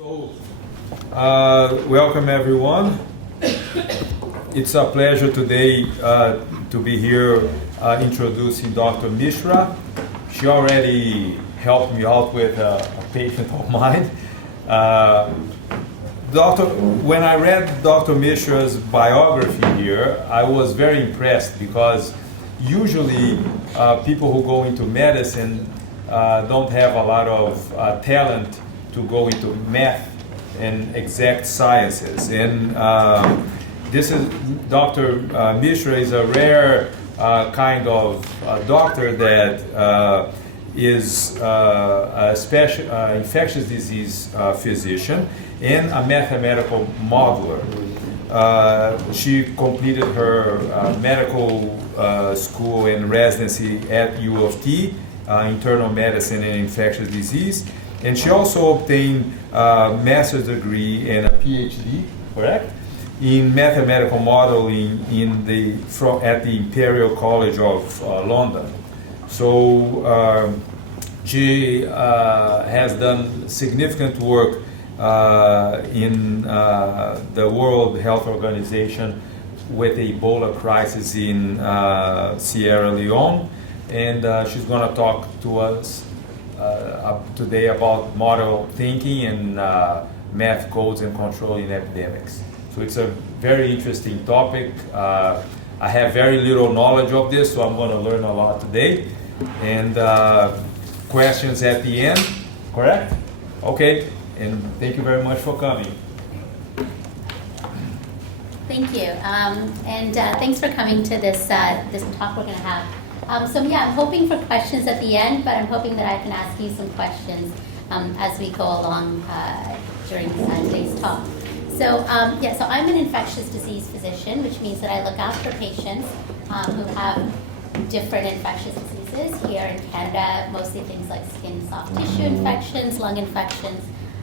So, welcome everyone. It's a pleasure today to be here introducing Dr. Mishra. She already helped me out with a patient of mine. When I read Dr. Mishra's biography here, I was very impressed because usually people who go into medicine don't have a lot of talent to go into math and exact sciences. And this is Dr. Mishra is a rare kind of doctor that is a special infectious disease physician and a mathematical modeler. She completed her medical school and residency at U of T, internal medicine and infectious disease. And she also obtained a master's degree and a PhD, correct, in mathematical modeling at the Imperial College of London. So she has done significant work in the World Health Organization with the Ebola crisis in Sierra Leone, and she's going to talk to us today about model thinking and math codes and controlling epidemics. So it's a very interesting topic. I have very little knowledge of this, so I'm going to learn a lot today. And questions at the end, correct? Okay, and thank you very much for coming. Thank you, and thanks for coming to this talk we're going to have. So yeah, I'm hoping for questions at the end, but I'm hoping that I can ask you some questions as we go along during today's talk. So so I'm an infectious disease physician, which means that I look after patients who have different infectious diseases. Here in Canada, mostly things like skin and soft tissue infections, lung infections,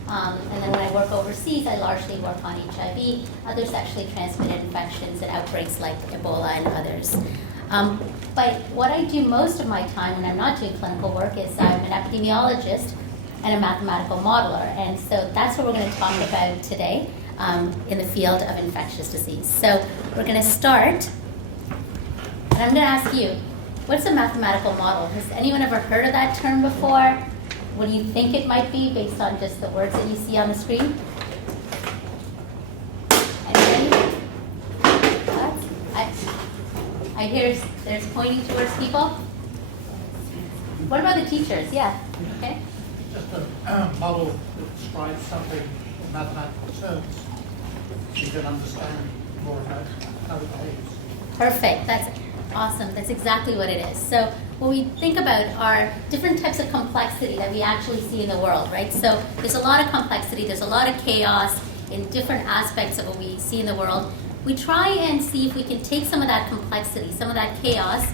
and then when I work overseas, I largely work on HIV, other sexually transmitted infections and outbreaks like Ebola and others. But what I do most of my time when I'm not doing clinical work is I'm an epidemiologist and a mathematical modeler. And so that's what we're going to talk about today in the field of infectious disease. So we're going to start, and I'm going to ask you, what's a mathematical model? Has anyone ever heard of that term before? What do you think it might be based on just the words that you see on the screen? I hear there's pointing towards people. What about the teachers? Yeah. Okay. Just a model that describes something in mathematical terms, so you can understand more about how it behaves. Perfect. That's awesome. That's exactly what it is. So what we think about are different types of complexity that we actually see in the world, right? So there's a lot of complexity. There's a lot of chaos in different aspects of what we see in the world. We try and see if we can take some of that complexity, some of that chaos,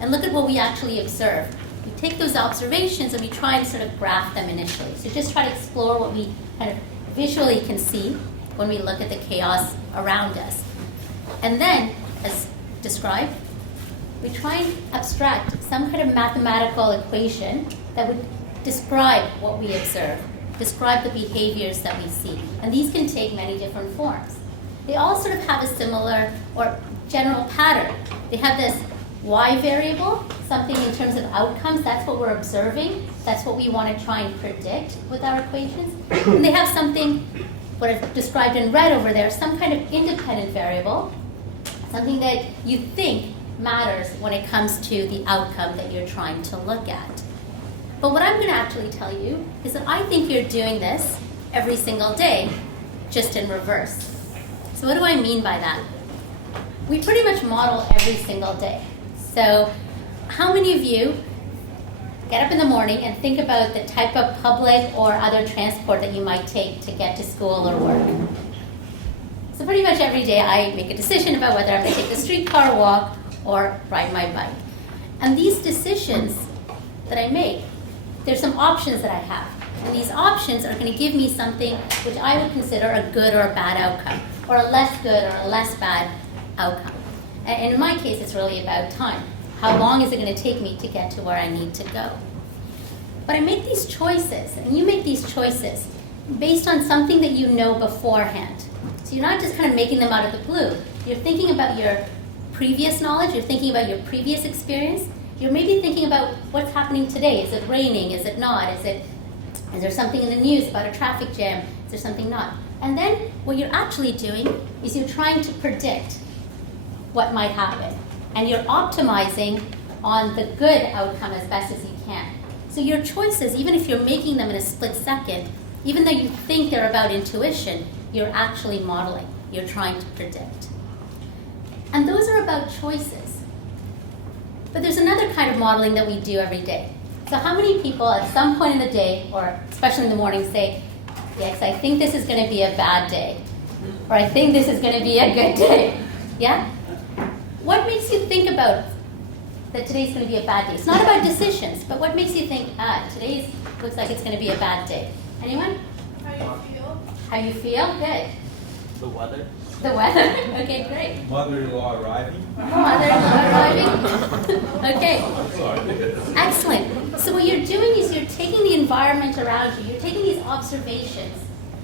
and look at what we actually observe. We take those observations and we try to sort of graph them initially. So just try to explore what we kind of visually can see when we look at the chaos around us. And then, as described, we try and abstract some kind of mathematical equation that would describe what we observe, describe the behaviors that we see. And these can take many different forms. They all sort of have a similar or general pattern. They have this y variable, something in terms of outcomes. That's what we're observing. That's what we want to try and predict with our equations. And they have something, what I've described in red over there, some kind of independent variable, something that you think matters when it comes to the outcome that you're trying to look at. But what I'm going to actually tell you is that I think you're doing this every single day, just in reverse. So what do I mean by that? We pretty much model every single day. So how many of you get up in the morning and think about the type of public or other transport that you might take to get to school or work? So pretty much every day I make a decision about whether I'm going to take the streetcar, walk, or ride my bike. And these decisions that I make, there's some options that I have. And these options are going to give me something which I would consider a good or a bad outcome, or a less good or a less bad outcome. And in my case, it's really about time. How long is it going to take me to get to where I need to go? But I make these choices, and you make these choices based on something that you know beforehand. So you're not just kind of making them out of the blue. You're thinking about your previous knowledge, you're thinking about your previous experience, you're maybe thinking about what's happening today. Is it raining? Is it not? Is there something in the news about a traffic jam? Is there something not? And then what you're actually doing is you're trying to predict what might happen. And you're optimizing on the good outcome as best as you can. So your choices, even if you're making them in a split second, even though you think they're about intuition, you're actually modeling. You're trying to predict. And those are about choices. But there's another kind of modeling that we do every day. So how many people at some point in the day, or especially in the morning, say, yes, I think this is going to be a bad day, or I think this is going to be a good day? Yeah? What makes you think about that today's going to be a bad day? It's not about decisions, but what makes you think, today looks like it's going to be a bad day? Anyone? How you feel? How you feel? Good. The weather. The weather? Okay, great. Mother-in-law arriving? Mother-in-law arriving? Okay. Sorry. Excellent. So what you're doing is you're taking the environment around you, you're taking these observations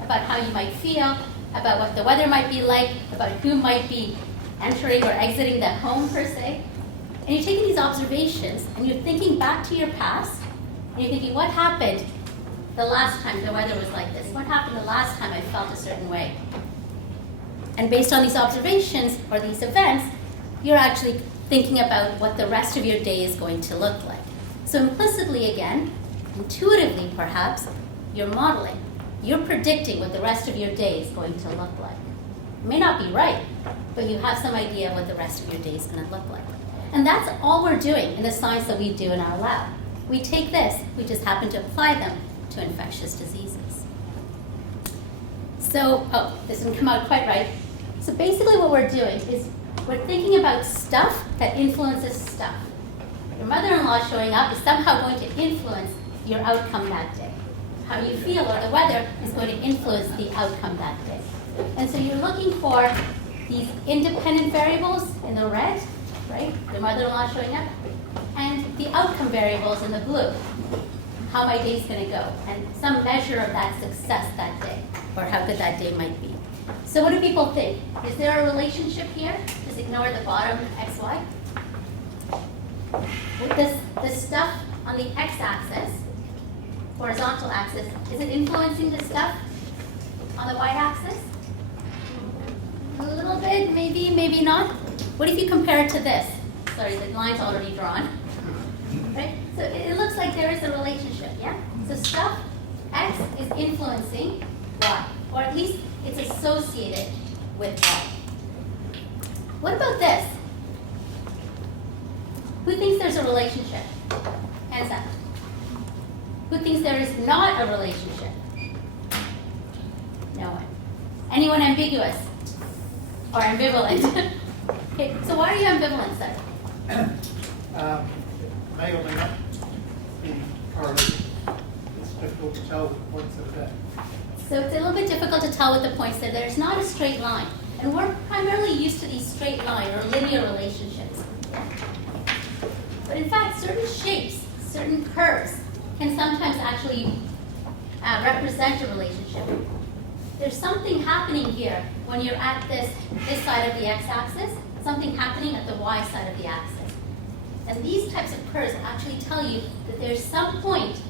about how you might feel, about what the weather might be like, about who might be entering or exiting the home per se. And you're taking these observations and you're thinking back to your past, and you're thinking, what happened the last time the weather was like this? What happened the last time I felt a certain way? And based on these observations or these events, you're actually thinking about what the rest of your day is going to look like. So implicitly again, intuitively perhaps, you're modeling. You're predicting what the rest of your day is going to look like. It may not be right, but you have some idea of what the rest of your day is going to look like. And that's all we're doing in the science that we do in our lab. We take this, we just happen to apply them to infectious diseases. So, this didn't come out quite right. So basically what we're doing is we're thinking about stuff that influences stuff. Your mother-in-law showing up is somehow going to influence your outcome that day. How you feel or the weather is going to influence the outcome that day. And so you're looking for these independent variables in the red, right? Your mother-in-law showing up, and the outcome variables in the blue. How my day's going to go, and some measure of that success that day, or how good that day might be. So what do people think? Is there a relationship here? Just ignore the bottom XY. With this stuff on the x-axis, horizontal axis, is it influencing the stuff on the y-axis? A little bit, maybe, maybe not. What if you compare it to this? Sorry, the line's already drawn. Right? So it looks like there is a relationship, yeah? So stuff X is influencing Y, or at least it's associated with Y. What about this? Who thinks there's a relationship? Hands up. Who thinks there is not a relationship? No one. Anyone ambiguous? Or ambivalent? Okay, so why are you ambivalent, sir? May or may not be correlated. It's difficult to tell the points of that. So it's a little bit difficult to tell with the points that there's not a straight line. And we're primarily used to these straight line or linear relationships. But in fact, certain shapes, certain curves can sometimes actually represent a relationship. There's something happening here when you're at this side of the x-axis, something happening at the y side of the axis. And these types of curves actually tell you that there's some point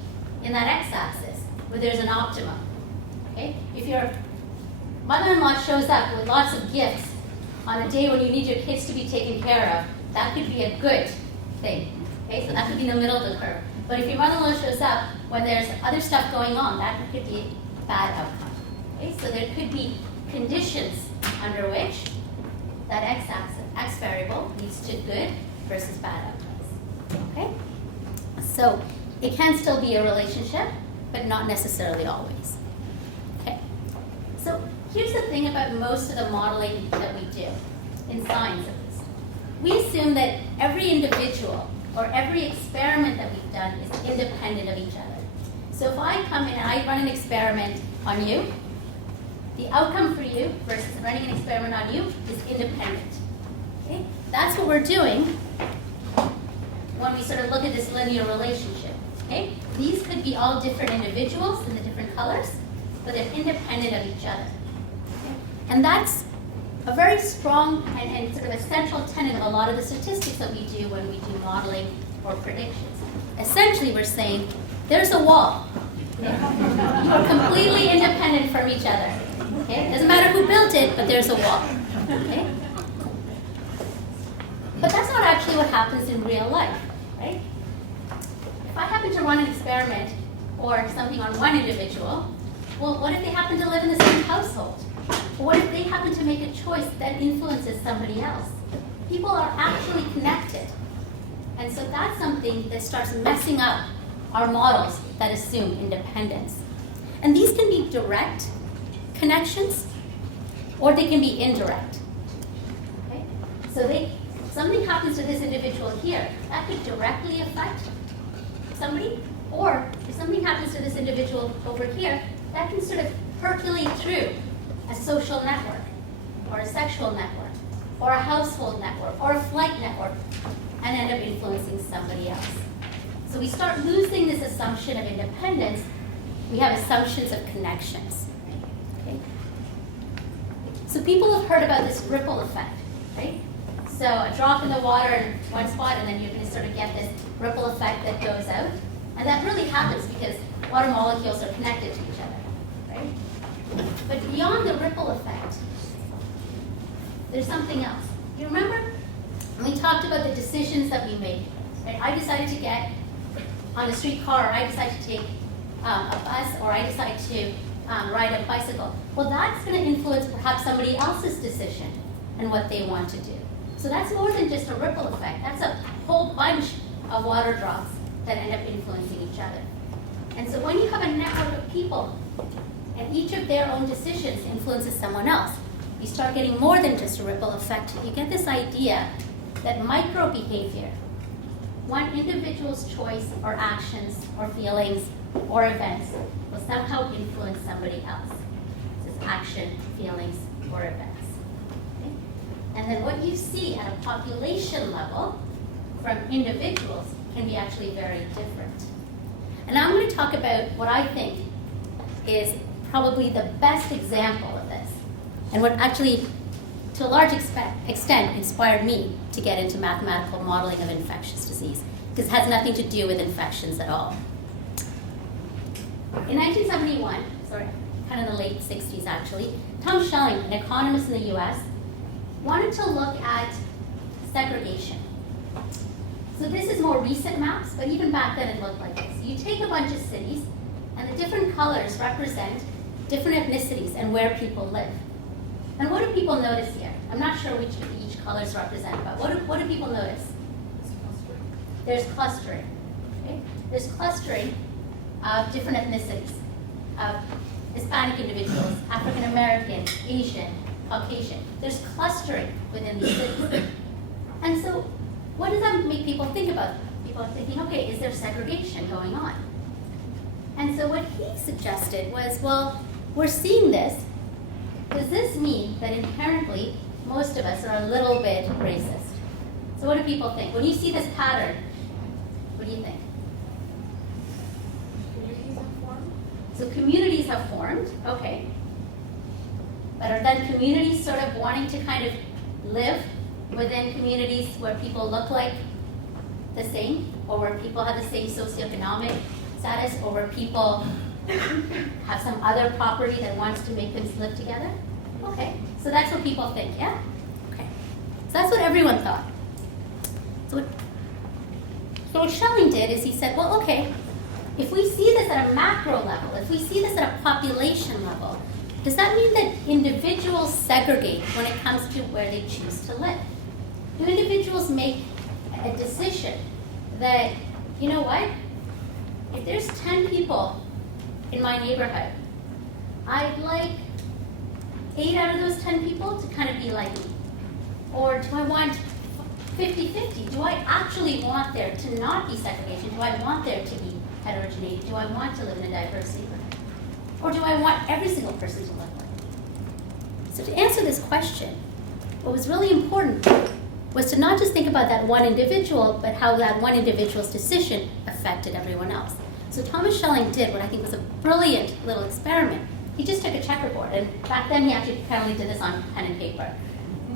in that x-axis where there's an optimum. Okay? If your mother-in-law shows up with lots of gifts on a day when you need your kids to be taken care of, that could be a good thing. Okay? So that could be in the middle of the curve. But if your mother-in-law shows up when there's other stuff going on, that could be a bad outcome. Okay? So there could be conditions under which that x-axis, x variable leads to good versus bad outcomes. Okay? So it can still be a relationship, but not necessarily always. Okay. So here's the thing about most of the modeling that we do, in science at least. We assume that every individual or every experiment that we've done is independent of each other. So if I come in and I run an experiment on you, the outcome for you versus running an experiment on you is independent. Okay? That's what we're doing when we sort of look at this linear relationship. Okay? These could be all different individuals in the different colors, but they're independent of each other. Okay? And that's a very strong and sort of a central tenet of a lot of the statistics that we do when we do modeling or predictions. Essentially, we're saying there's a wall. Okay? We're completely independent from each other. Okay? Doesn't matter who built it, but there's a wall. Okay? But that's not actually what happens in real life, right? If I happen to run an experiment or something on one individual, well, what if they happen to live in the same household? Or what if they happen to make a choice that influences somebody else? People are actually connected. And so that's something that starts messing up our models that assume independence. And these can be direct connections, or they can be indirect. Okay? So something happens to this individual here, that could directly affect somebody, or if something happens to this individual over here, that can sort of percolate through a social network, or a sexual network, or a household network, or a flight network, and end up influencing somebody else. So we start losing this assumption of independence. We have assumptions of connections. Okay? So people have heard about this ripple effect, right? So a drop in the water in one spot, and then you're going to sort of get this ripple effect that goes out. And that really happens because water molecules are connected to each other, right? But beyond the ripple effect, there's something else. You remember when we talked about the decisions that we make? Right? I decided to get on a streetcar, or I decide to take a bus, or I decide to ride a bicycle. Well, that's going to influence perhaps somebody else's decision and what they want to do. So that's more than just a ripple effect. That's a whole bunch of water drops that end up influencing each other. And so when you have a network of people, and each of their own decisions influences someone else, you start getting more than just a ripple effect. You get this idea that micro-behavior, one individual's choice or actions or feelings or events, will somehow influence somebody else. This is action, feelings, or events. Okay? And then what you see at a population level from individuals can be actually very different. And I'm going to talk about what I think is probably the best example of this, and what actually, to a large extent, inspired me to get into mathematical modeling of infectious disease, because it has nothing to do with infections at all. In 1971, kind of the late 60s actually, Tom Schelling, an economist in the US, wanted to look at segregation. So this is more recent maps, but even back then it looked like this. You take a bunch of cities, and the different colors represent different ethnicities and where people live. And what do people notice here? I'm not sure which each colors represent, but what do people notice? There's clustering. Okay? There's clustering of different ethnicities, of Hispanic individuals, African American, Asian, Caucasian. There's clustering within these cities. And so what does that make people think about? People are thinking, okay, is there segregation going on? And so what he suggested was, well, we're seeing this. Does this mean that inherently most of us are a little bit racist? So what do people think? When you see this pattern, what do you think? Communities have formed. So communities have formed, okay. But are then communities sort of wanting to kind of live within communities where people look like the same, or where people have the same socioeconomic status, or where people have some other property that wants to make them live together? Okay, so that's what people think, yeah? Okay, so that's what everyone thought. So what Schelling did is he said, well, okay, if we see this at a macro level, if we see this at a population level, does that mean that individuals segregate when it comes to where they choose to live? Do individuals make a decision that, you know what, if there's 10 people in my neighborhood, I'd like 8 out of those 10 people to kind of be like me? Or do I want 50-50? Do I actually want there to not be segregation? Do I want there to be heterogeneity? Do I want to live in a diverse neighborhood? Or do I want every single person to live like me? So to answer this question, what was really important was to not just think about that one individual, but how that one individual's decision affected everyone else. So Thomas Schelling did what I think was a brilliant little experiment. he just took a checkerboard, and back then he actually apparently did this on pen and paper,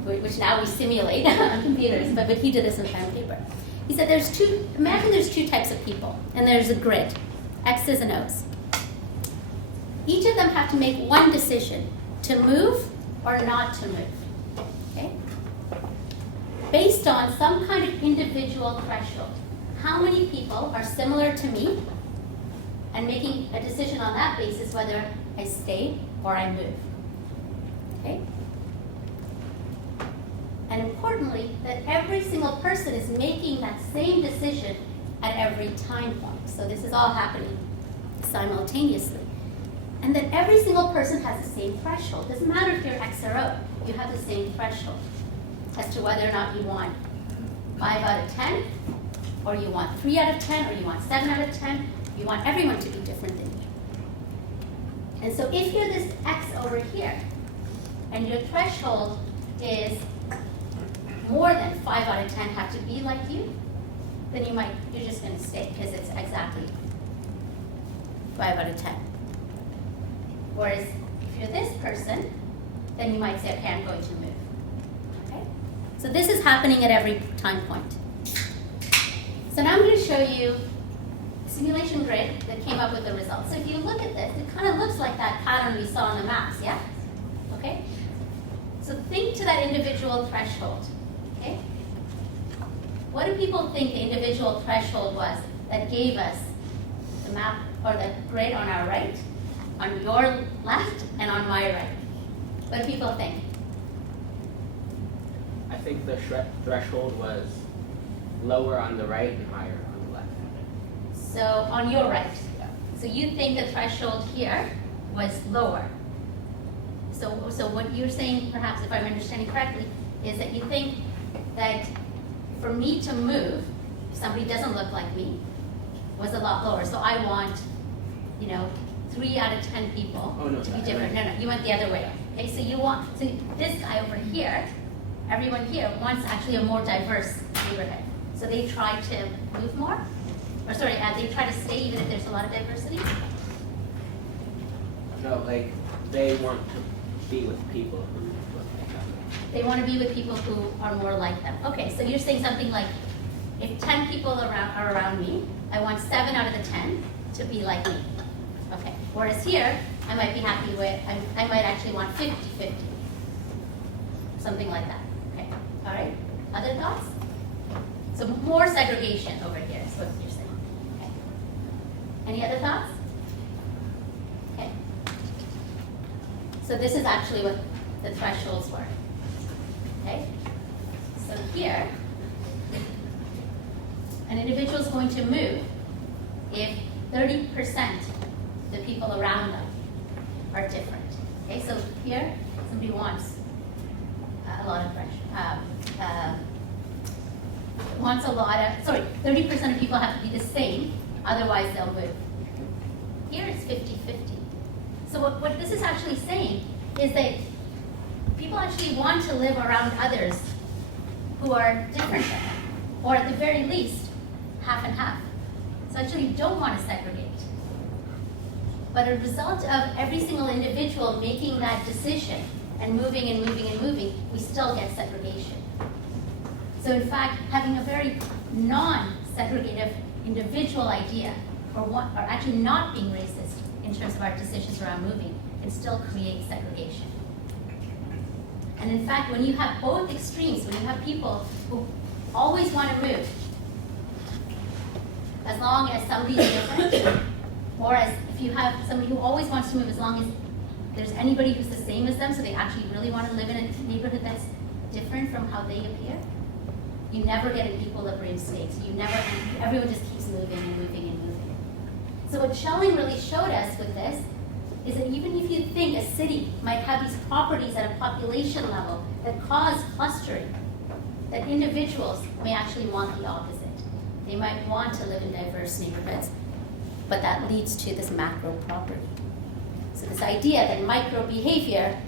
which now we simulate on computers, but he did this on pen and paper. He said imagine there's two types of people, and there's a grid, X's and O's. Each of them have to make one decision, to move or not to move, okay? Based on some kind of individual threshold. How many people are similar to me and making a decision on that basis whether I stay or I move, okay? And importantly, that every single person is making that same decision at every time point. So this is all happening simultaneously. And that every single person has the same threshold. Doesn't matter if you're X or O, you have the same threshold as to whether or not you want 5 out of 10, or you want 3 out of 10, or you want 7 out of 10. You want everyone to be different than you. And so if you're this X over here, and your threshold is more than 5 out of 10 have to be like you, then you're just going to stay because it's exactly 5 out of 10. Whereas if you're this person, then you might say, okay, I'm going to move. Okay? So this is happening at every time point. So now I'm going to show you a simulation grid that came up with the results. So if you look at this, it kind of looks like that pattern we saw on the maps, yeah? Okay? So think to that individual threshold. Okay? What do people think the individual threshold was that gave us the map or the grid on our right, on your left, and on my right? What do people think? I think the threshold was lower on the right and higher on the left. So on your right. Yeah. So you think the threshold here was lower. So what you're saying, perhaps if I'm understanding correctly, is that you think that for me to move, if somebody doesn't look like me, was a lot lower. So I want, 3 out of 10 people to be different. No, you went the other way. Okay, so this guy over here, everyone here wants actually a more diverse neighborhood. So they try to move more? Or sorry, they try to stay even if there's a lot of diversity? No, like they want to be with people who look like them. They want to be with people who are more like them. Okay, so you're saying something like, if 10 people are around me, I want 7 out of the 10 to be like me. Okay, whereas here, I might be happy with, I might actually want 50-50. Something like that. Okay, all right. Other thoughts? So more segregation over here is what you're saying. Okay. Any other thoughts? Okay. So this is actually what the thresholds were. Okay. So here, an individual is going to move if 30% of the people around them are different. Okay. So here, somebody wants a lot of pressure. 30% of people have to be the same, otherwise they'll move. Here it's 50-50. So what this is actually saying is that people actually want to live around others who are different than them, or at the very least, half and half. So actually you don't want to segregate. But a result of every single individual making that decision and moving and moving and moving, we still get segregation. So in fact, having a very non-segregative individual idea, or actually not being racist in terms of our decisions around moving, can still create segregation. And in fact, when you have both extremes, when you have people who always want to move, as long as somebody's different, or as if you have somebody who always wants to move, as long as there's anybody who's the same as them, so they actually really want to live in a neighborhood that's different from how they appear, you never get an equilibrium state. So everyone just keeps moving and moving and moving. So what Schelling really showed us with this is that even if you think a city might have these properties at a population level that cause clustering, that individuals may actually want the opposite. They might want to live in diverse neighborhoods, but that leads to this macro property. So this idea that micro behavior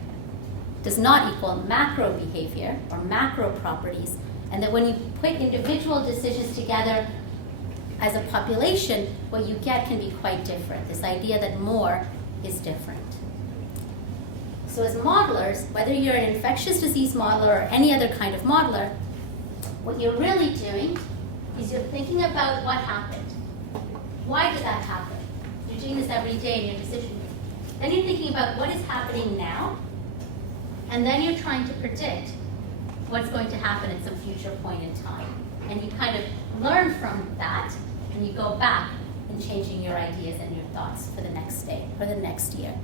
does not equal macro behavior or macro properties, and that when you put individual decisions together as a population, what you get can be quite different. This idea that more is different. So as modelers, whether you're an infectious disease modeler or any other kind of modeler, what you're really doing is you're thinking about what happened. Why did that happen? You're doing this every day in your decision making. Then you're thinking about what is happening now, and then you're trying to predict what's going to happen at some future point in time. And you kind of learn from that, and you go back and changing your ideas and your thoughts for the next day or the next year.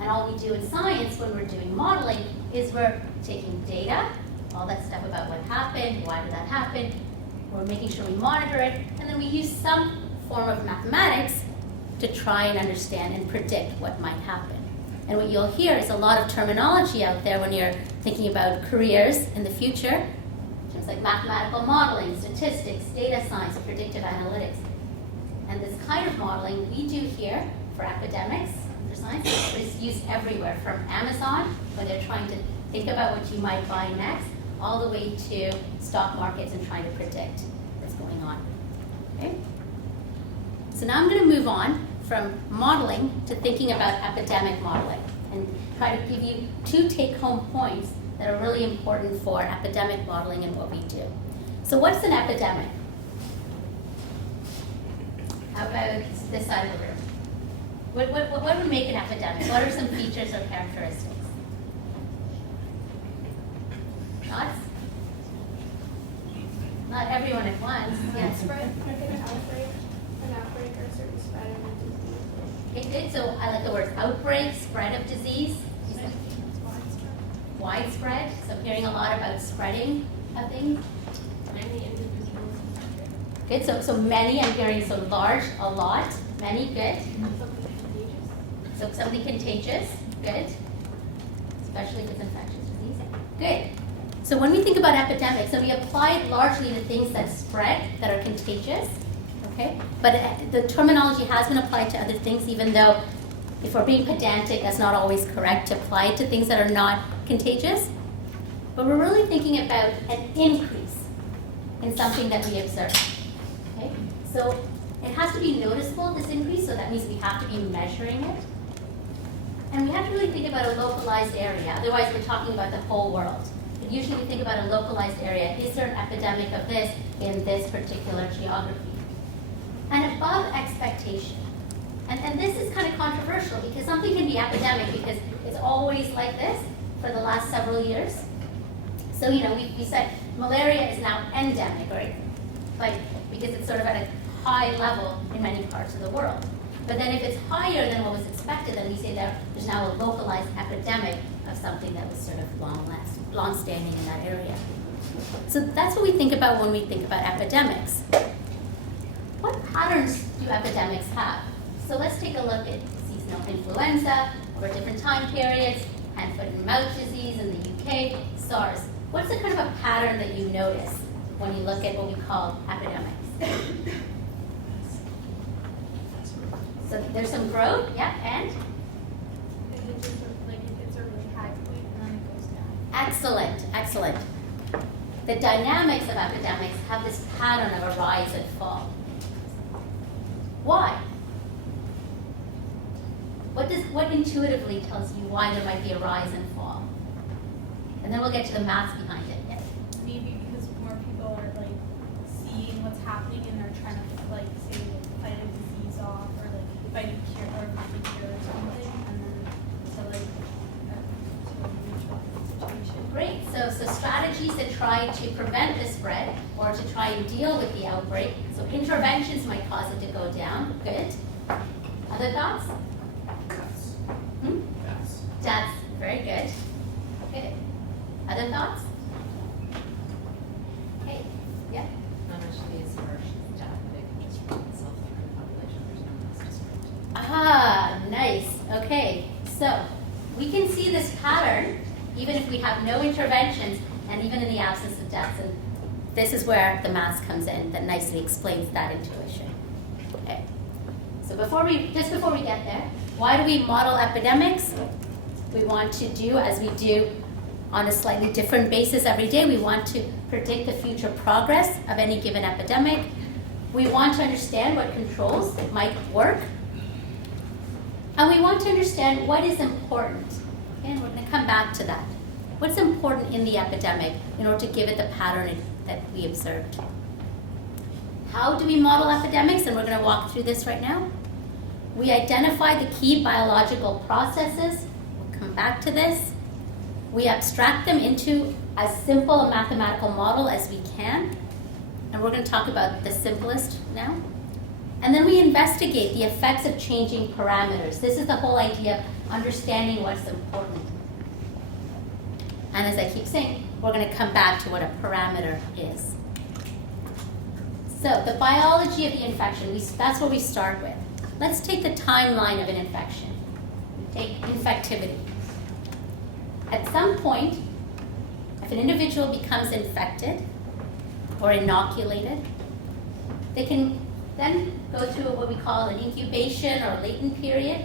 And all we do in science when we're doing modeling is we're taking data, all that stuff about what happened, why did that happen, we're making sure we monitor it, and then we use some form of mathematics to try and understand and predict what might happen. And what you'll hear is a lot of terminology out there when you're thinking about careers in the future, things like mathematical modeling, statistics, data science, predictive analytics. And this kind of modeling we do here for epidemics, for science, is used everywhere, from Amazon, when they're trying to think about what you might buy next, all the way to stock markets and trying to predict what's going on. Okay? So now I'm going to move on from modeling to thinking about epidemic modeling and try to give you 2 take-home points that are really important for epidemic modeling and what we do. So what's an epidemic? How about this side of the room? What would make an epidemic? What are some features or characteristics? Thoughts? Not everyone at once. Yes. Spread, like an outbreak or a certain spread of a disease. Okay, good. So I like the words outbreak, spread of disease. Widespread. Widespread. So I'm hearing a lot about spreading of things. Many individuals. Good. So many. I'm hearing so large, a lot. Many. Good. Something contagious. So something contagious. Good. Especially if it's infectious disease. Good. So when we think about epidemics, so we apply it largely to things that spread, that are contagious, okay? But the terminology has been applied to other things, even though if we're being pedantic, that's not always correct to apply it to things that are not contagious. But we're really thinking about an increase in something that we observe, okay? So it has to be noticeable, this increase, so that means we have to be measuring it. And we have to really think about a localized area, otherwise we're talking about the whole world. But usually we think about a localized area. Is there an epidemic of this in this particular geography? And above expectation. And this is kind of controversial because something can be epidemic because it's always like this for the last several years. So, we said malaria is now endemic, right? Like, because it's sort of at a high level in many parts of the world. But then if it's higher than what was expected, then we say that there's now a localized epidemic of something that was sort of long-standing in that area. So that's what we think about when we think about epidemics. What patterns do epidemics have? So let's take a look at seasonal influenza over different time periods, hand, foot, and mouth disease in the UK, SARS. What's the kind of a pattern that you notice when you look at what we call epidemics? So there's some growth, yeah, and? It just like it's a really high point and then it goes down. Excellent, excellent. The dynamics of epidemics have this pattern of a rise and fall. Why? What intuitively tells you why there might be a rise and fall? And then we'll get to the maths behind it. Yes. Maybe because more people are like seeing what's happening and they're trying to like say fight a disease off or like fight a cure or find a cure or something, and then to like to neutralize the situation. Great. So strategies that try to prevent the spread or to try and deal with the outbreak. So interventions might cause it to go down. Good. Other thoughts? Deaths. Very good. Good. Other thoughts? Okay. Yeah. Not actually as harsh as death, but it can just run itself through the population. There's no mass discrimination. Ah, nice. Okay. So we can see this pattern even if we have no interventions and even in the absence of deaths. And this is where the maths comes in that nicely explains that intuition. Okay. So before we get there, why do we model epidemics? We want to do, as we do on a slightly different basis every day, we want to predict the future progress of any given epidemic. We want to understand what controls might work. And we want to understand what is important Okay, and we're going to come back to that. What's important in the epidemic in order to give it the pattern that we observed? How do we model epidemics? And we're going to walk through this right now. We identify the key biological processes. We'll come back to this. We abstract them into as simple a mathematical model as we can. And we're going to talk about the simplest now. And then we investigate the effects of changing parameters. This is the whole idea of understanding what's important. And as I keep saying, we're going to come back to what a parameter is. So the biology of the infection, that's what we start with. Let's take the timeline of an infection. We take infectivity. At some point, if an individual becomes infected or inoculated, they can then go through what we call an incubation or latent period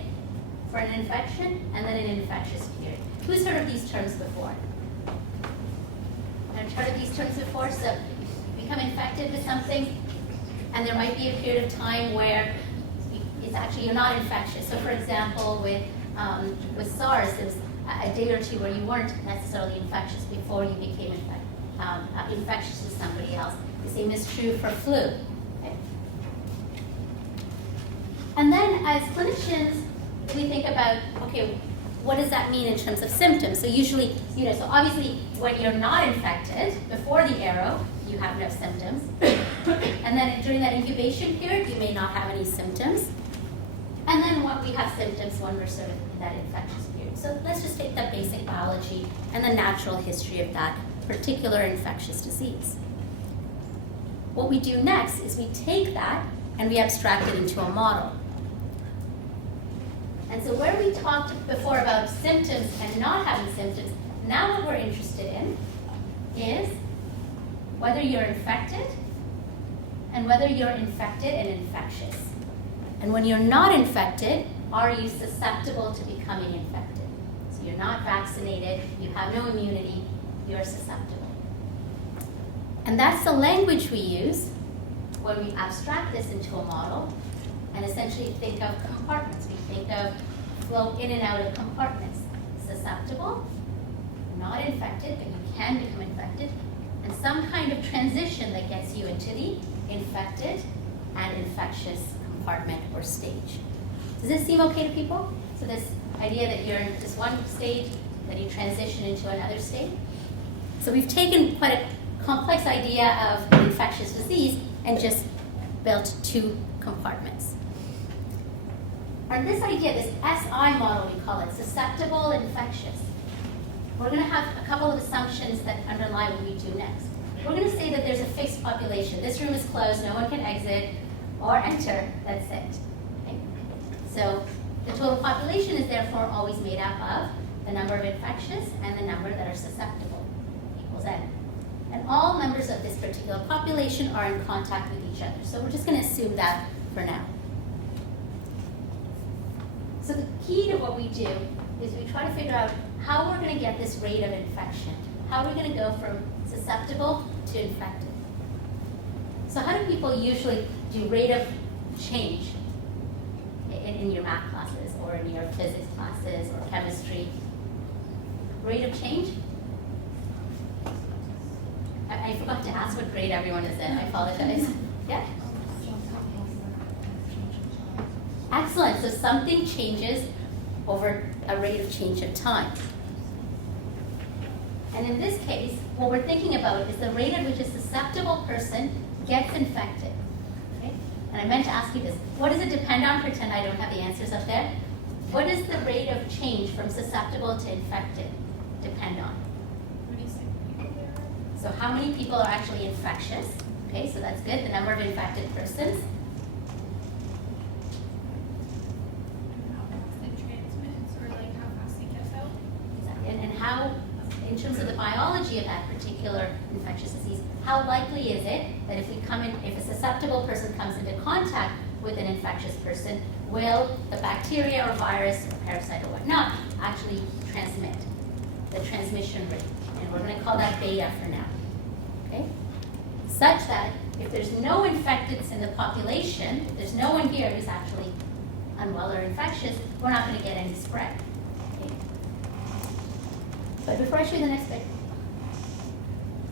for an infection, and then an infectious period. Who's heard of these terms before? I've heard of these terms before. So you become infected with something, and there might be a period of time where it's actually you're not infectious. So for example, with SARS, there was a day or two where you weren't necessarily infectious before you became infectious to somebody else. The same is true for flu. Okay? And then as clinicians, we think about, okay, what does that mean in terms of symptoms? So usually, so obviously when you're not infected, before the arrow, you have no symptoms. And then during that incubation period, you may not have any symptoms. And then when we have symptoms when we're sort of in that infectious period. So let's just take the basic biology and the natural history of that particular infectious disease. What we do next is we take that and we abstract it into a model. And so where we talked before about symptoms and not having symptoms, now what we're interested in is whether you're infected and whether you're infected and infectious. And when you're not infected, are you susceptible to becoming infected? So you're not vaccinated, you have no immunity, you're susceptible. And that's the language we use when we abstract this into a model and essentially think of compartments. We think of flow in and out of compartments. Susceptible, not infected, but you can become infected, and some kind of transition that gets you into the infected and infectious compartment or stage. Does this seem okay to people? So this idea that you're in this one stage, then you transition into another state. So we've taken quite a complex idea of an infectious disease and just built two compartments. And this idea, this SI model we call it, susceptible, infectious. We're going to have a couple of assumptions that underlie what we do next. We're going to say that there's a fixed population. This room is closed, no one can exit or enter, that's it. Okay? So the total population is therefore always made up of the number of infectious and the number that are susceptible, equals N. And all members of this particular population are in contact with each other. So we're just going to assume that for now. So the key to what we do is we try to figure out how we're going to get this rate of infection. How are we going to go from susceptible to infected? So how do people usually do rate of change in your math classes or in your physics classes or chemistry? Rate of change? I forgot to ask what grade everyone is in. I apologize. Yeah? Excellent. So something changes over a rate of change of time. And in this case, what we're thinking about is the rate at which a susceptible person gets infected. Okay? And I meant to ask you this. What does it depend on? Pretend I don't have the answers up there. What does the rate of change from susceptible to infected depend on? So how many people are actually infectious? Okay, so that's good. The number of infected persons. And how, in terms of the biology of that particular infectious disease, how likely is it that if a susceptible person comes into contact with an infectious person, will the bacteria or virus or parasite or whatnot actually transmit? The transmission rate. And we're going to call that beta for now. Okay? Such that if there's no infecteds in the population, if there's no one here who's actually unwell or infectious, we're not going to get any spread. Okay? But before I show you the next bit,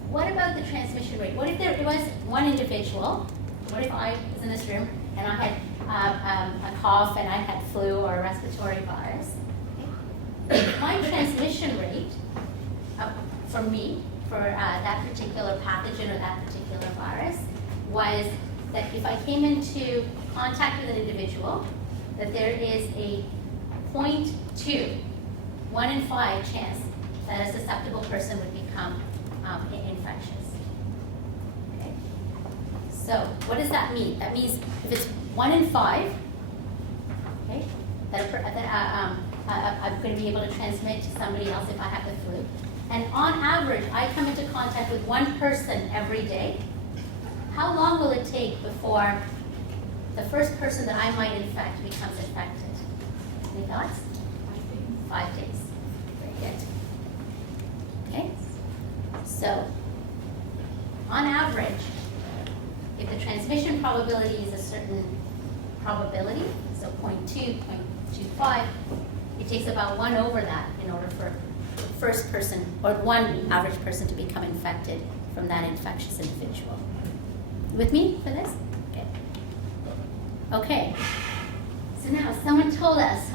what about the transmission rate? What if it was one individual? What if I was in this room and I had a cough and I had flu or a respiratory virus? My transmission rate for me, for that particular pathogen or that particular virus, was that if I came into contact with an individual, that there is a 0.2, 1 in 5 chance that a susceptible person would become infectious. Okay? So what does that mean? That means if it's 1 in 5, okay, I'm going to be able to transmit to somebody else if I have the flu. And on average, I come into contact with one person every day. How long will it take before the first person that I might infect becomes infected? Any thoughts? 5 days. Very good. Okay? So, on average, if the transmission probability is a certain probability, so 0.2, 0.25, it takes about 1 over that in order for the first person, or one average person, to become infected from that infectious individual. With me for this? Okay. Okay. So now someone told us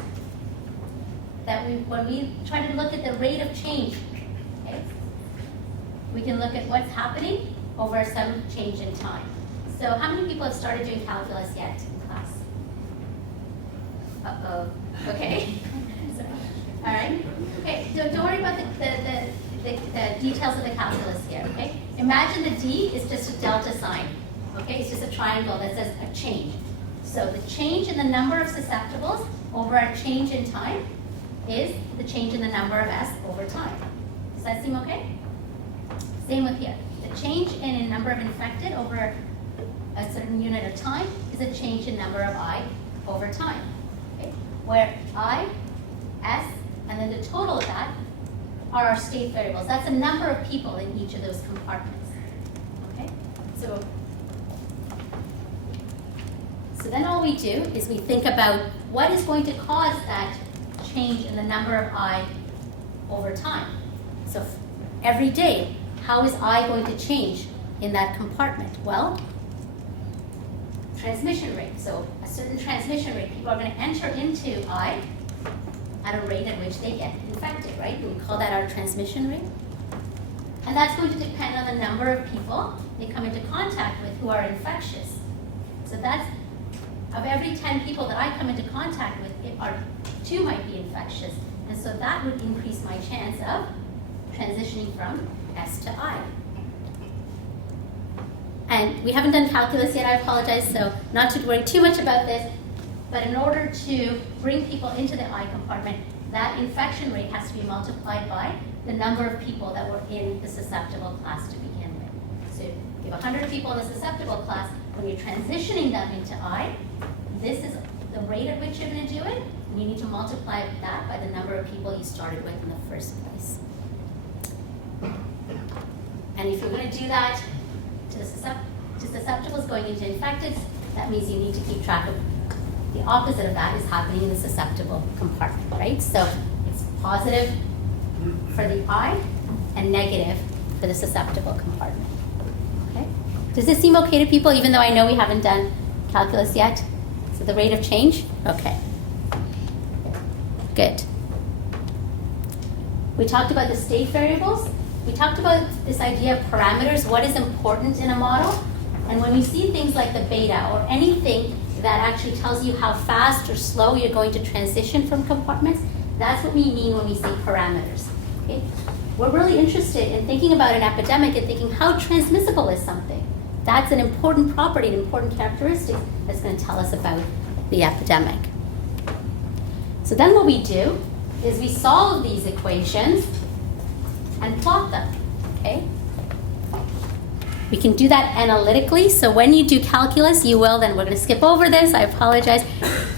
that when we try to look at the rate of change, okay, we can look at what's happening over some change in time. So how many people have started doing calculus yet in class? Uh-oh. Okay. All right. Okay. Don't worry about the details of the calculus here. Okay. Imagine the D is just a delta sign. Okay. It's just a triangle that says a change. So the change in the number of susceptibles over a change in time is the change in the number of S over time. Does that seem okay? Same with here. The change in a number of infected over a certain unit of time is a change in number of I over time. Okay? Where I, S, and then the total of that are our state variables. That's the number of people in each of those compartments. Okay? So then all we do is we think about what is going to cause that change in the number of I over time. So every day, how is I going to change in that compartment? Well, transmission rate. So a certain transmission rate, people are going to enter into I at a rate at which they get infected, right? We call that our transmission rate. And that's going to depend on the number of people they come into contact with who are infectious. So that's, of every 10 people that I come into contact with, 2 might be infectious. And so that would increase my chance of transitioning from S to I. And we haven't done calculus yet, I apologize, so not to worry too much about this. But in order to bring people into the I compartment, that infection rate has to be multiplied by the number of people that were in the susceptible class to begin with. So if you have 100 people in the susceptible class, when you're transitioning them into I, this is the rate at which you're going to do it, and you need to multiply that by the number of people you started with in the first place. And if you're going to do that to susceptibles going into infected, that means you need to keep track of the opposite of that is happening in the susceptible compartment, right? So it's positive for the I and negative for the susceptible compartment. Okay? Does this seem okay to people, even though I know we haven't done calculus yet? So the rate of change? Okay. Good. We talked about the state variables. We talked about this idea of parameters, what is important in a model. And when we see things like the beta or anything that actually tells you how fast or slow you're going to transition from compartments, that's what we mean when we say parameters. Okay? We're really interested in thinking about an epidemic and thinking how transmissible is something. That's an important property, an important characteristic that's going to tell us about the epidemic. So then what we do is we solve these equations and plot them, okay? We can do that analytically. So when you do calculus, you will, then we're going to skip over this. I apologize.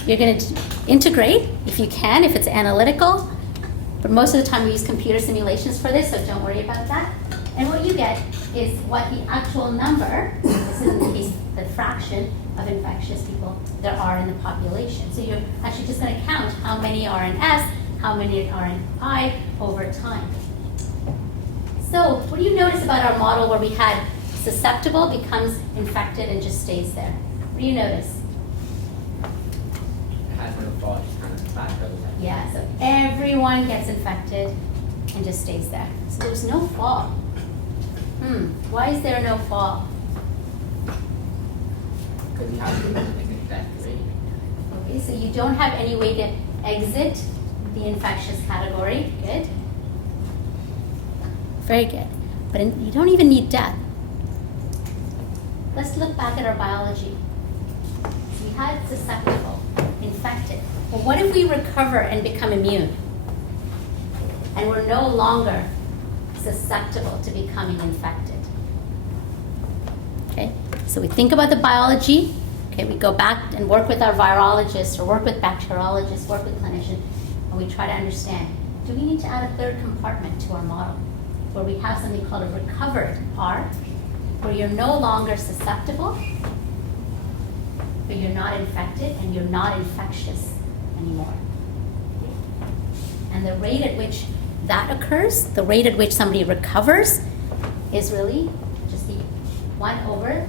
You're going to integrate, if you can, if it's analytical. But most of the time we use computer simulations for this, so don't worry about that. And what you get is what the actual number, this is in the case the fraction of infectious people there are in the population. So you're actually just going to count how many are in S, how many are in I over time. So what do you notice about our model where we had susceptible becomes infected and just stays there? What do you notice? It has no fall, just kind of plateaus. Yeah, so everyone gets infected and just stays there. So there's no fall. Why is there no fall? Because you have to make it that rate. Okay, so you don't have any way to exit the infectious category. Good. Very good. But you don't even need death. Let's look back at our biology. So we had susceptible, infected. Well, what if we recover and become immune? And we're no longer susceptible to becoming infected. Okay, so we think about the biology. Okay, we go back and work with our virologists or work with bacteriologists, work with clinicians, and we try to understand, do we need to add a third compartment to our model where we have something called a recovered R, where you're no longer susceptible, but you're not infected and you're not infectious anymore. And the rate at which that occurs, the rate at which somebody recovers, is really just the 1 over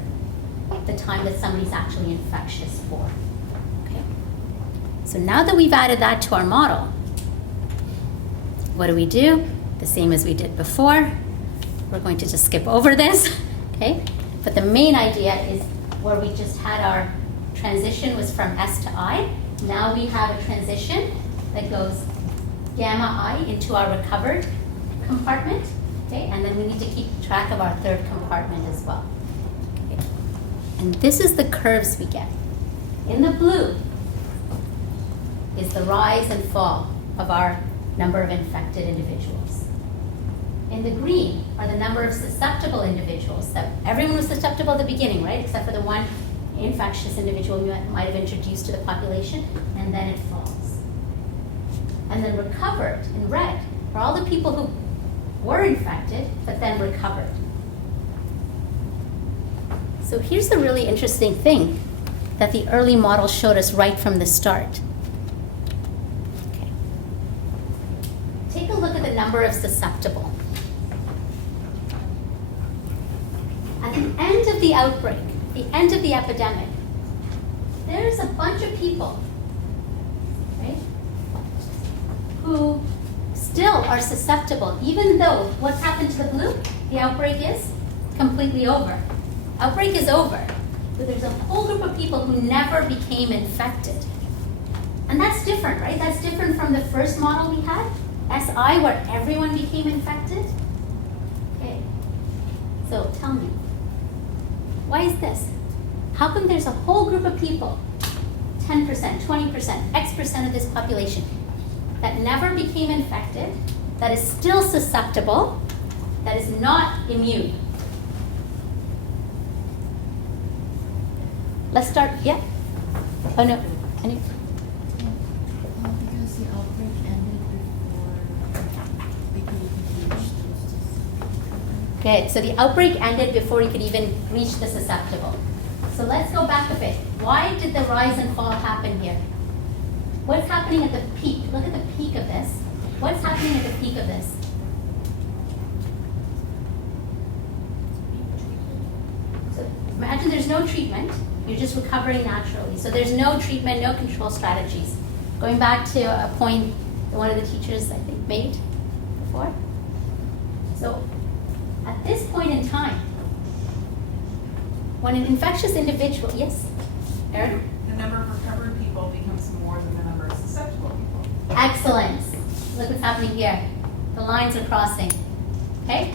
the time that somebody's actually infectious for. Okay. So now that we've added that to our model, what do? The same as we did before. We're going to just skip over this, okay? But the main idea is where we just had our transition was from S to I. Now we have a transition that goes gamma I into our recovered compartment, okay? And then we need to keep track of our third compartment as well. Okay. And this is the curves we get. In the blue is the rise and fall of our number of infected individuals. In the green are the number of susceptible individuals. That everyone was susceptible at the beginning, right? Except for the one infectious individual we might have introduced to the population, and then it falls. And then recovered in red are all the people who were infected but then recovered. So here's the really interesting thing that the early model showed us right from the start. Okay. Take a look at the number of susceptible. At the end of the outbreak, the end of the epidemic, there's a bunch of people, right, who still are susceptible, even though what's happened to the blue? The outbreak is completely over. Outbreak is over. But there's a whole group of people who never became infected. And that's different, right? That's different from the first model we had, SI, where everyone became infected. Okay. So tell me, why is this? How come there's a whole group of people, 10%, 20%, X% of this population, that never became infected, that is still susceptible, that is not immune? Let's start, yeah? Oh no, any? Because the outbreak ended before we could even reach those. Okay, so the outbreak ended before you could even reach the susceptible. So let's go back a bit. Why did the rise and fall happen here? What's happening at the peak? Look at the peak of this. What's happening at the peak of this? So imagine there's no treatment. You're just recovering naturally. So there's no treatment, no control strategies. Going back to a point that one of the teachers, I think, made before. So at this point in time, when an infectious individual, yes, Erin? The number of recovered people becomes more than the number of susceptible people. Excellent. Look what's happening here. The lines are crossing. Okay?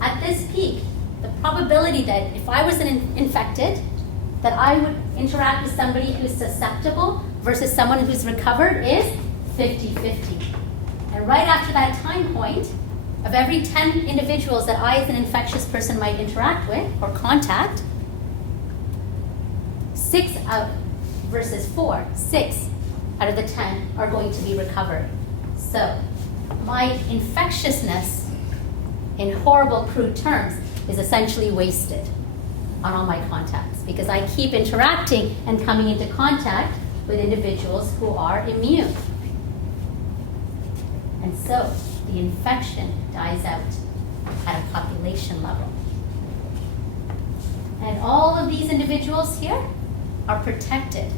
At this peak, the probability that if I was infected, that I would interact with somebody who's susceptible versus someone who's recovered is 50-50. And right after that time point, of every 10 individuals that I as an infectious person might interact with or contact, 6 out versus 4, 6 out of the 10 are going to be recovered. So my infectiousness, in horrible, crude terms, is essentially wasted on all my contacts because I keep interacting and coming into contact with individuals who are immune. And so the infection dies out. at a population level. And all of these individuals here are protected,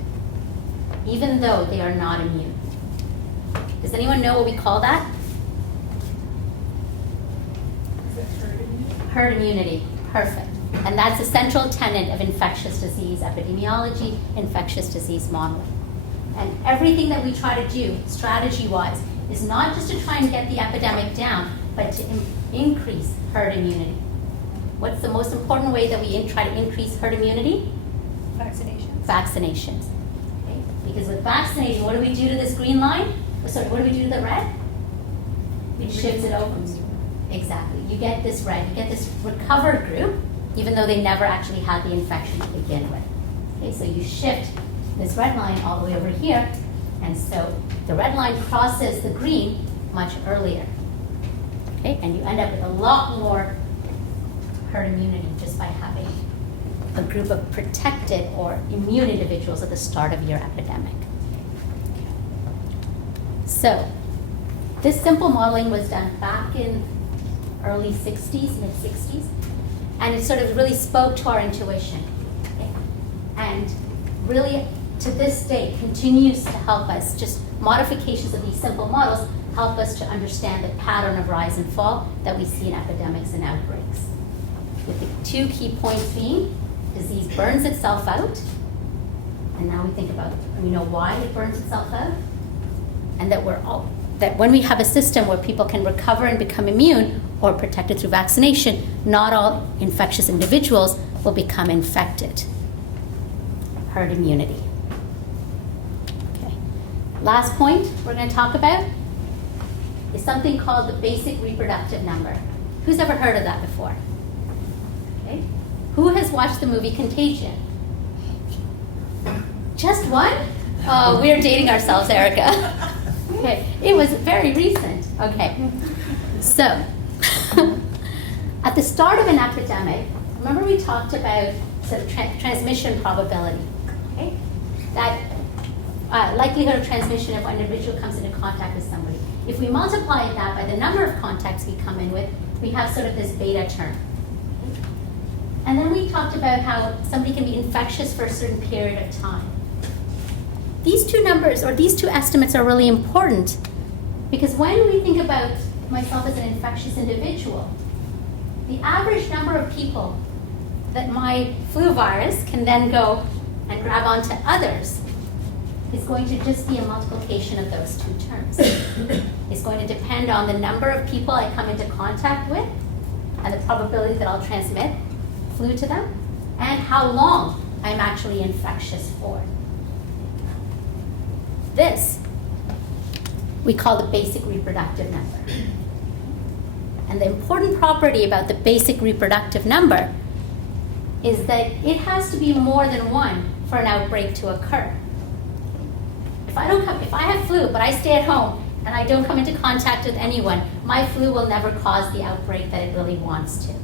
even though they are not immune. Does anyone know what we call that? Is it herd immunity? Herd immunity, perfect. And that's a central tenet of infectious disease epidemiology, infectious disease modeling. And everything that we try to do, strategy-wise, is not just to try and get the epidemic down, but to increase herd immunity. What's the most important way that we try to increase herd immunity? Vaccinations. Vaccinations. Okay? Because with vaccinating, what do we do to this green line? Sorry, what do we do to the red? We shift it over. Exactly. You get this red, you get this recovered group, even though they never actually had the infection to begin with. Okay, so you shift this red line all the way over here, and so the red line crosses the green much earlier. Okay, and you end up with a lot more herd immunity just by having a group of protected or immune individuals at the start of your epidemic. So, this simple modeling was done back in early 60s, mid 60s, and it sort of really spoke to our intuition. Okay? And really, to this day, continues to help us, just modifications of these simple models help us to understand the pattern of rise and fall that we see in epidemics and outbreaks. With the two key points being, disease burns itself out, and now we know why it burns itself out, and that that when we have a system where people can recover and become immune or protected through vaccination, not all infectious individuals will become infected. Herd immunity. Okay. Last point we're going to talk about is something called the basic reproductive number. Who's ever heard of that before? Okay. Who has watched the movie Contagion? Just one? Oh, we're dating ourselves, Erica. Okay, it was very recent. Okay, so at the start of an epidemic, remember we talked about sort of transmission probability, okay? That likelihood of transmission if an individual comes into contact with somebody. If we multiply that by the number of contacts we come in with, we have sort of this beta term. Okay? And then we talked about how somebody can be infectious for a certain period of time. These two numbers, or these two estimates, are really important because when we think about myself as an infectious individual, the average number of people that my flu virus can then go and grab onto others is going to just be a multiplication of those two terms. It's going to depend on the number of people I come into contact with and the probability that I'll transmit flu to them and how long I'm actually infectious for. This we call the basic reproductive number. And the important property about the basic reproductive number is that it has to be more than one for an outbreak to occur. If I have flu, but I stay at home and I don't come into contact with anyone, my flu will never cause the outbreak that it really wants to.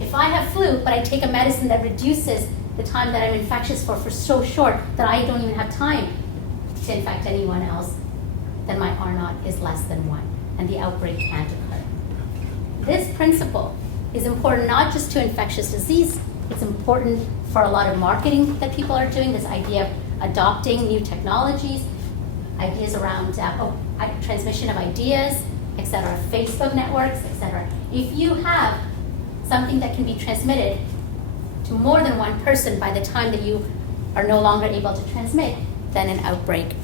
If I have flu, but I take a medicine that reduces the time that I'm infectious for so short that I don't even have time to infect anyone else, then my R naught is less than 1, and the outbreak can't occur. This principle is important not just to infectious disease, it's important for a lot of marketing that people are doing, this idea of adopting new technologies, ideas around transmission of ideas, etc., Facebook networks, etc. If you have something that can be transmitted to more than one person by the time that you are no longer able to transmit, then an outbreak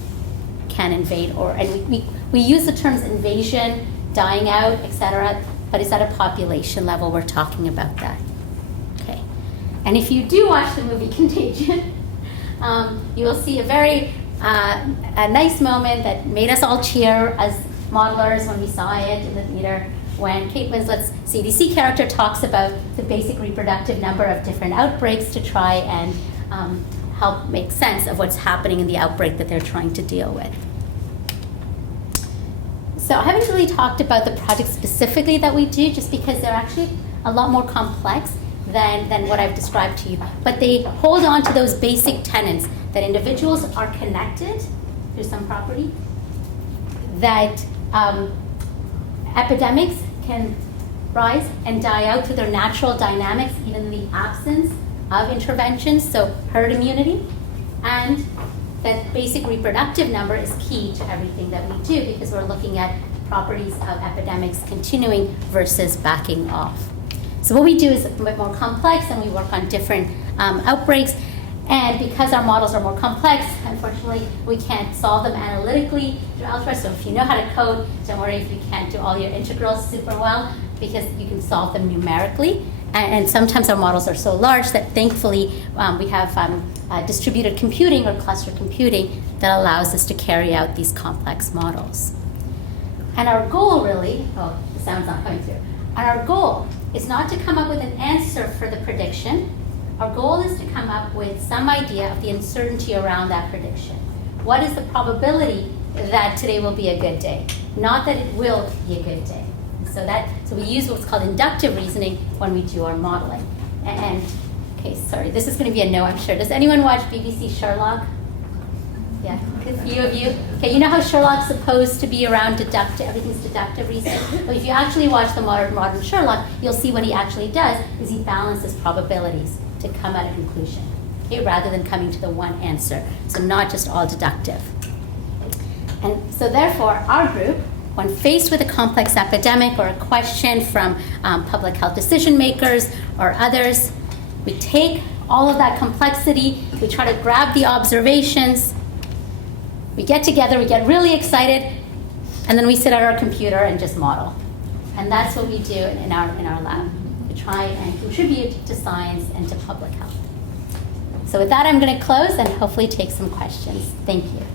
can invade, and we use the terms invasion, dying out, etc., but it's at a population level we're talking about that. Okay, and if you do watch the movie Contagion, you will see a very a nice moment that made us all cheer as modelers when we saw it in the theater, when Kate Winslet's CDC character talks about the basic reproductive number of different outbreaks to try and help make sense of what's happening in the outbreak that they're trying to deal with. So I haven't really talked about the projects specifically that we do, just because they're actually a lot more complex than what I've described to you. But they hold on to those basic tenets that individuals are connected through some property, that Epidemics can rise and die out through their natural dynamics, even in the absence of interventions, so herd immunity. And that basic reproductive number is key to everything that we do because we're looking at properties of epidemics continuing versus backing off. So what we do is a bit more complex, and we work on different outbreaks. And because our models are more complex, unfortunately, we can't solve them analytically through algebra. So if you know how to code, don't worry if you can't do all your integrals super well, because you can solve them numerically. And sometimes our models are so large that thankfully we have distributed computing or cluster computing that allows us to carry out these complex models. And our goal really, the sound's not coming through. And our goal is not to come up with an answer for the prediction. Our goal is to come up with some idea of the uncertainty around that prediction. What is the probability that today will be a good day? Not that it will be a good day. So we use what's called inductive reasoning when we do our modeling. And okay, sorry, this is going to be a no, I'm sure. Does anyone watch BBC Sherlock? Yeah, a few of you. Okay, you know how Sherlock's supposed to be around deductive, everything's deductive reasoning? But if you actually watch the modern Sherlock, you'll see what he actually does is he balances probabilities to come at a conclusion, okay, rather than coming to the one answer. So not just all deductive. And so therefore, our group, when faced with a complex epidemic or a question from public health decision makers or others, we take all of that complexity, we try to grab the observations, we get together, we get really excited, and then we sit at our computer and just model. And that's what we do in our lab. We try and contribute to science and to public health. So with that, I'm going to close and hopefully take some questions. Thank you.